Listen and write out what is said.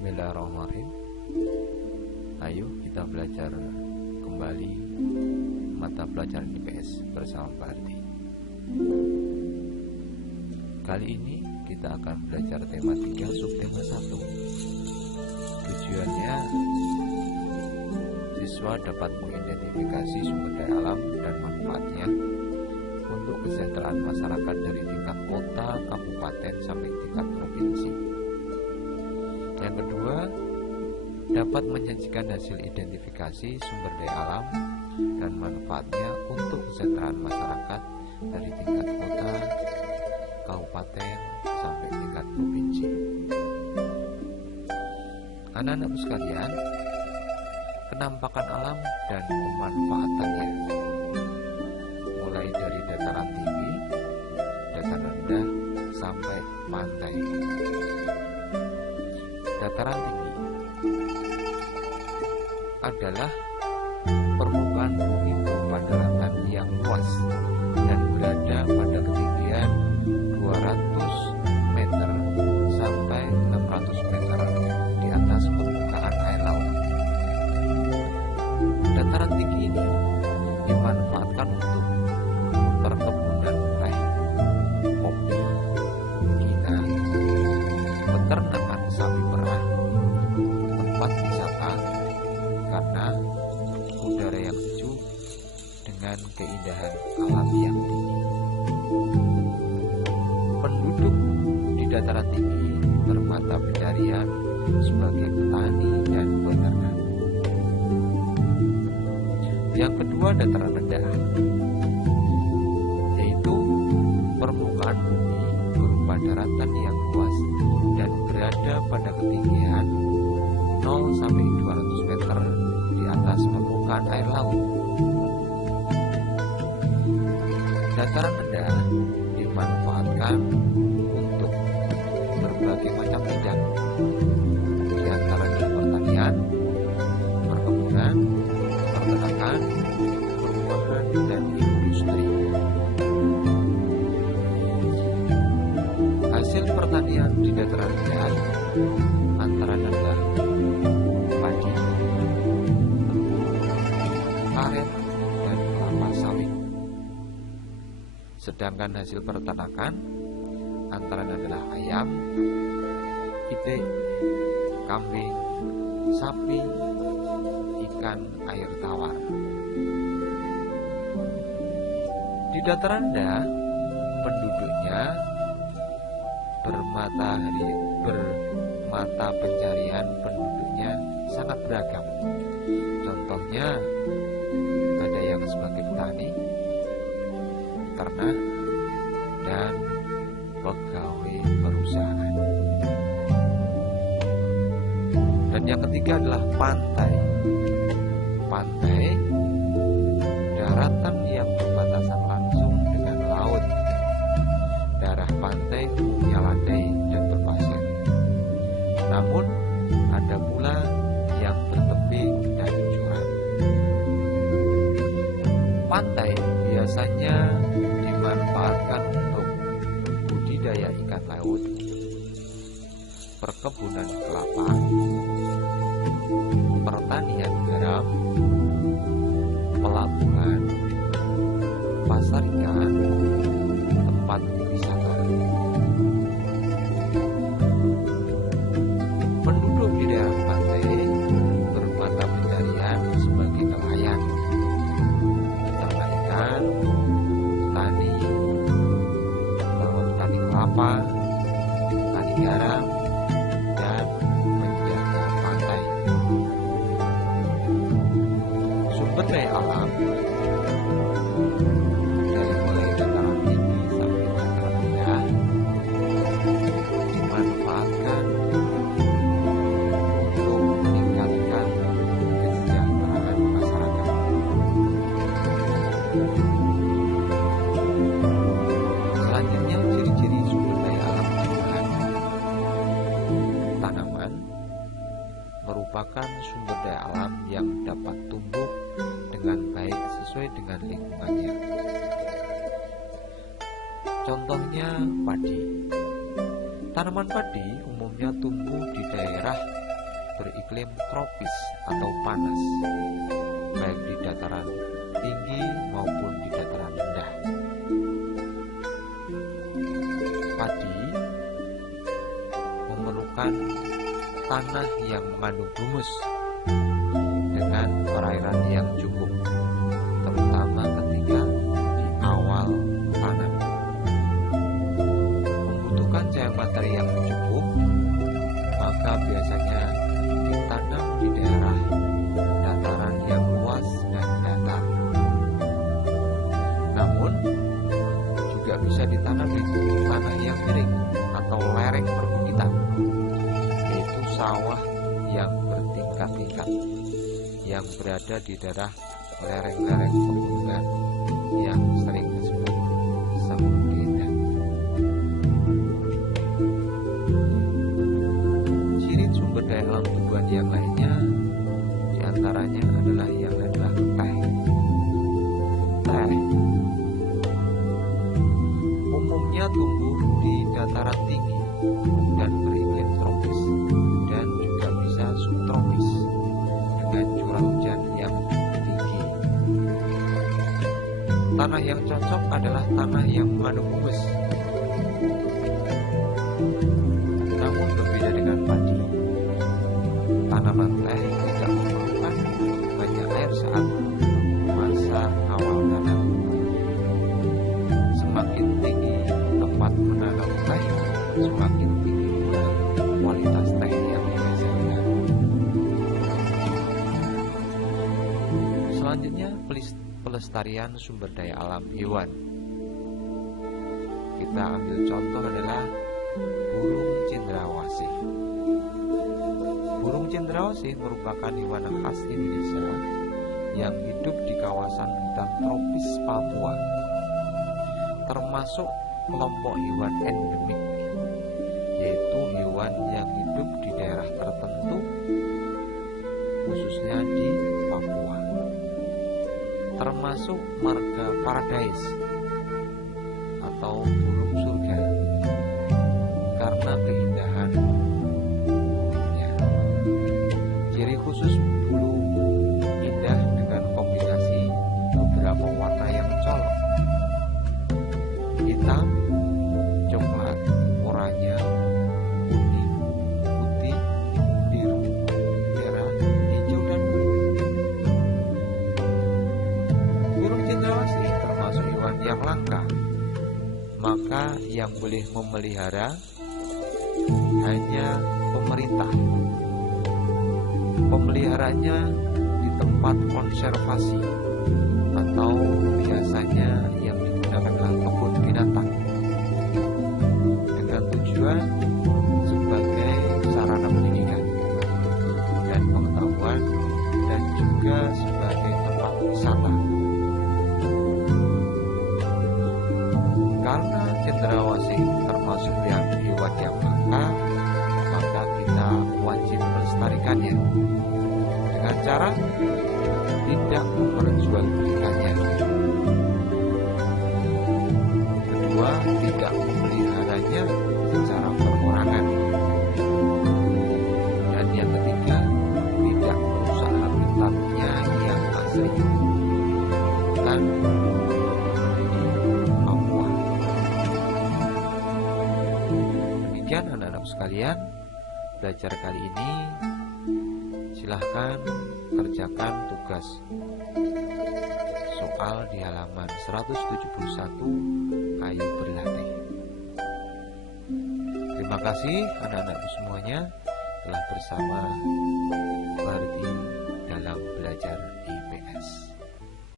Bismillahirrahmanirrahim. Ayo kita belajar kembali mata pelajaran IPS bersama Pak Ardi. Kali ini kita akan belajar tema 3 subtema 1. Tujuannya siswa dapat mengidentifikasi sumber daya alam dan manfaatnya untuk kesejahteraan masyarakat dari tingkat kota, kabupaten, sampai tingkat provinsi. Yang kedua, dapat menyajikan hasil identifikasi sumber daya alam dan manfaatnya untuk kesejahteraan masyarakat dari tingkat kota, kabupaten, sampai tingkat provinsi. Anak-anakku sekalian, penampakan alam dan pemanfaatannya, mulai dari dataran tinggi, dataran rendah, sampai pantai. Dataran tinggi adalah permukaan bumi berupa daratan yang luas dan berada pada ketinggian 200 meter sampai 600 meter di atas permukaan air laut. Dataran tinggi ini dimanfaatkan untuk perkebunan teh, kopi, ginang, peternakan sapi perah, tempat wisata karena udara yang sejuk dengan keindahan alam yang tinggi. Penduduk di dataran tinggi bermata pencarian sebagai petani dan peternak. Yang kedua, dataran rendah, yaitu permukaan bumi berupa daratan yang luas dan berada pada ketinggian 0 sampai 200 meter di atas permukaan air laut. Dataran rendah dimanfaatkan untuk berbagai macam bidang, di antaranya pertanian, perkebunan, peternakan, perumahan, dan industri. Hasil pertanian di dataran rendah antara adalah padi, karet, dan kelapa sawit. Sedangkan hasil peternakan antara adalah ayam, itik, kambing, sapi, ikan air tawar. Di dataran rendah, penduduknya bermata pencarian penduduknya sangat beragam. Contohnya ada yang sebagai petani, peternak, dan pegawai perusahaan. Dan yang ketiga adalah pantai. Pantai, daratan yang berbatasan langsung dengan laut. Daerah pantai umumnya landai dan berpasir. Namun, ada pula yang bertebing dan curam. Pantai biasanya dimanfaatkan untuk budidaya ikan laut, perkebunan kelapa, pertanian garam, pelabuhan, pasar ikan, tempat wisata. Penduduk di daerah pantai bermata pencarian sebagai nelayan, peternak ikan, petani, petani kelapa, petani garam, dan menjaga pantai. Sumber daya alam dari mulai dataran tinggi sampai dataran rendah dimanfaatkan untuk meningkatkan kesejahteraan masyarakat. Selanjutnya, ciri-ciri sumber daya alam lingkungan. Tanaman merupakan sumber daya alam yang dapat tumbuh dengan baik sesuai dengan lingkungannya. Contohnya padi. Tanaman padi umumnya tumbuh di daerah beriklim tropis atau panas, baik di dataran tinggi maupun di dataran rendah. Padi memerlukan tanah yang mengandung humus dengan perairan yang cukup, terutama ketika di awal tanam. Membutuhkan cahaya matahari yang cukup, maka biasanya ditanam di daerah dataran yang luas dan datar. Namun juga bisa ditanam di tanah yang miring atau lereng perbukitan, yaitu sawah yang bertingkat-tingkat yang berada di daerah lereng-lereng pegunungan yang sering disebut samudera. Ciri sumber daya alam tumbuhan yang lainnya diantaranya adalah teh. Teh umumnya tumbuh di dataran tinggi dan beriklim tropis dan juga bisa subtropis dengan curah hujan yang tinggi. Tanah yang cocok adalah tanah yang mengandung humus. Namun berbeda dengan padi, tanaman teh tidak memerlukan banyak air saat masa awal tanam. Semakin tinggi tempat menanam teh, semakin tinggi pula kualitas teh yang dihasilkan. Selanjutnya, pelestarian sumber daya alam hewan. Kita ambil contoh adalah burung cendrawasih. Burung cendrawasih merupakan hewan khas Indonesia yang hidup di kawasan hutan tropis Papua, termasuk kelompok hewan endemik, yaitu hewan yang hidup di daerah tertentu, khususnya di Papua, termasuk marga paradise atau burung surga karena keindahan bulunya. Ciri khusus bulu indah dengan kombinasi beberapa warna yang mencolok: hitam, coklat, oranye, kuning, putih, biru, merah, hijau, dan ungu. Burung cendrawasih termasuk hewan yang langka, maka yang boleh memelihara hanya pemerintah. Pemeliharaannya di tempat konservasi atau biasanya yang digunakan adalah kebun binatang dengan tujuan sebagai sarana pendidikan dan pengetahuan dan juga sebagai tempat wisata. Karena cendrawasih termasuk hewan yang langka, maka kita wajib melestarikannya dengan cara tidak memperjualbelikannya. Kedua, tidak memeliharanya secara perorangan. Dan yang ketiga, tidak merusak habitatnya yang asli, bukan di Papua. Demikian anak-anak sekalian, belajar kali ini silahkan kerjakan tugas soal di halaman 171 kayu berlatih. Terima kasih anak-anakku semuanya telah bersama Bardi dalam belajar IPS.